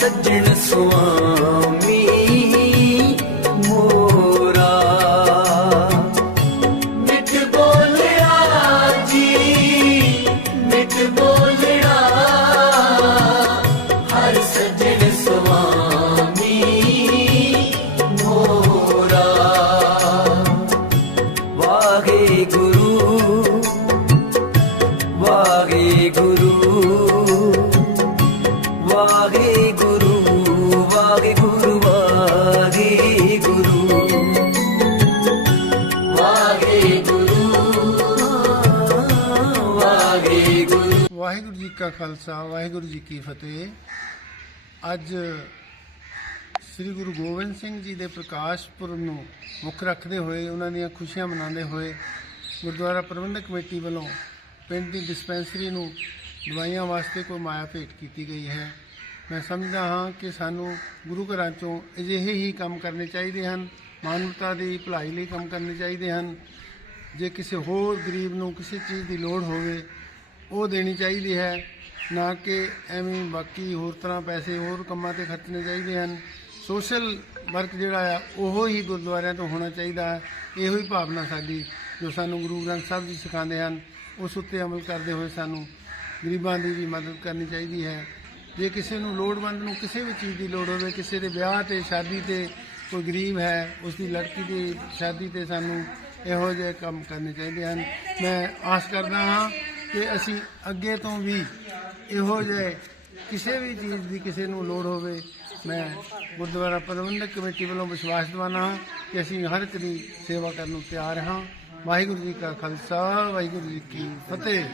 ਸੱਜਣ ਸੁਆਮੀ ਮੋਰਾ। ਮਿੱਠ ਬੋਲਣਾ ਜੀ, ਮਿੱਠ ਬੋਲਣਾ ਹਰ ਸੱਜਣ ਸੁਆਮੀ ਮੋਰਾ। ਵਾਹਿਗੁਰੂ ਵਾਹਿਗੁਰੂ ਵਾਹਿਗੁਰੂ ਵਾਹਿਗੁਰੂ ਵਾਹਿਗੁਰੂ ਜੀ ਕਾ ਖਾਲਸਾ, ਵਾਹਿਗੁਰੂ ਜੀ ਕੀ ਫਤਿਹ। ਅੱਜ ਸ੍ਰੀ ਗੁਰੂ ਗੋਬਿੰਦ ਸਿੰਘ ਜੀ ਦੇ ਪ੍ਰਕਾਸ਼ ਪੁਰਬ ਨੂੰ ਮੁੱਖ ਰੱਖਦੇ ਹੋਏ, ਉਹਨਾਂ ਦੀਆਂ ਖੁਸ਼ੀਆਂ ਮਨਾਉਂਦੇ ਹੋਏ, ਗੁਰਦੁਆਰਾ ਪ੍ਰਬੰਧਕ ਕਮੇਟੀ ਵੱਲੋਂ ਪਿੰਡ ਦੀ ਡਿਸਪੈਂਸਰੀ ਨੂੰ ਦਵਾਈਆਂ ਵਾਸਤੇ ਕੋਈ ਮਾਇਆ ਭੇਟ ਕੀਤੀ ਗਈ ਹੈ। ਮੈਂ ਸਮਝਦਾ ਹਾਂ ਕਿ ਸਾਨੂੰ ਗੁਰੂ ਘਰਾਂ ਚੋਂ ਅਜਿਹੇ ਹੀ ਕੰਮ ਕਰਨੇ ਚਾਹੀਦੇ ਹਨ, ਮਾਨਵਤਾ ਦੀ ਭਲਾਈ ਲਈ ਕੰਮ ਕਰਨੇ ਚਾਹੀਦੇ ਹਨ। ਜੇ ਕਿਸੇ ਹੋਰ ਗਰੀਬ ਨੂੰ ਕਿਸੇ ਚੀਜ਼ ਦੀ ਲੋੜ ਹੋਵੇ ਉਹ ਦੇਣੀ ਚਾਹੀਦੀ ਹੈ, ਨਾ ਕਿ ਐਵੇਂ ਬਾਕੀ ਹੋਰ ਤਰ੍ਹਾਂ ਪੈਸੇ ਹੋਰ ਕੰਮਾਂ ਤੇ ਖਰਚਣੇ ਚਾਹੀਦੇ ਹਨ। ਸੋਸ਼ਲ ਵਰਕ ਜਿਹੜਾ ਆ, ਉਹ ਹੀ ਗੁਰਦੁਆਰਿਆਂ ਤੋਂ ਹੋਣਾ ਚਾਹੀਦਾ ਹੈ। ਇਹੋ ਹੀ ਭਾਵਨਾ ਸਾਡੀ ਜੋ ਸਾਨੂੰ ਗੁਰੂ ਗ੍ਰੰਥ ਸਾਹਿਬ ਜੀ ਸਿਖਾਉਂਦੇ ਹਨ, ਉਸ ਉੱਤੇ ਅਮਲ ਕਰਦੇ ਹੋਏ ਸਾਨੂੰ ਗਰੀਬਾਂ ਦੀ ਵੀ ਮਦਦ ਕਰਨੀ ਚਾਹੀਦੀ ਹੈ। ਜੇ ਕਿਸੇ ਨੂੰ ਲੋੜਵੰਦ ਨੂੰ ਕਿਸੇ ਵੀ ਚੀਜ਼ ਦੀ ਲੋੜ ਹੋਵੇ, ਕਿਸੇ ਦੇ ਵਿਆਹ ਤੇ, ਸ਼ਾਦੀ ਤੇ ਕੋਈ ਗਰੀਬ ਹੈ, ਉਸ ਦੀ ਲੜਕੀ ਦੀ ਸ਼ਾਦੀ ਤੇ ਸਾਨੂੰ ਇਹੋ ਜਿਹੇ ਕੰਮ ਕਰਨੇ ਚਾਹੀਦੇ ਹਨ। ਮੈਂ ਆਸ ਕਰਦਾ ਹਾਂ ਕਿ ਅਸੀਂ ਅੱਗੇ ਤੋਂ ਵੀ ਇਹੋ ਜਿਹੇ ਕਿਸੇ ਵੀ ਚੀਜ਼ ਦੀ ਕਿਸੇ ਨੂੰ ਲੋੜ ਹੋਵੇ, ਮੈਂ ਗੁਰਦੁਆਰਾ ਪ੍ਰਬੰਧਕ ਕਮੇਟੀ ਵੱਲੋਂ ਵਿਸ਼ਵਾਸ ਦਿਵਾਨਾ ਹਾਂ ਕਿ ਅਸੀਂ ਹਰ ਇੱਕ ਦੀ ਸੇਵਾ ਕਰਨ ਨੂੰ ਤਿਆਰ ਹਾਂ। ਵਾਹਿਗੁਰੂ ਜੀ ਕਾ ਖਾਲਸਾ, ਵਾਹਿਗੁਰੂ ਜੀ ਕੀ ਫਤਿਹ।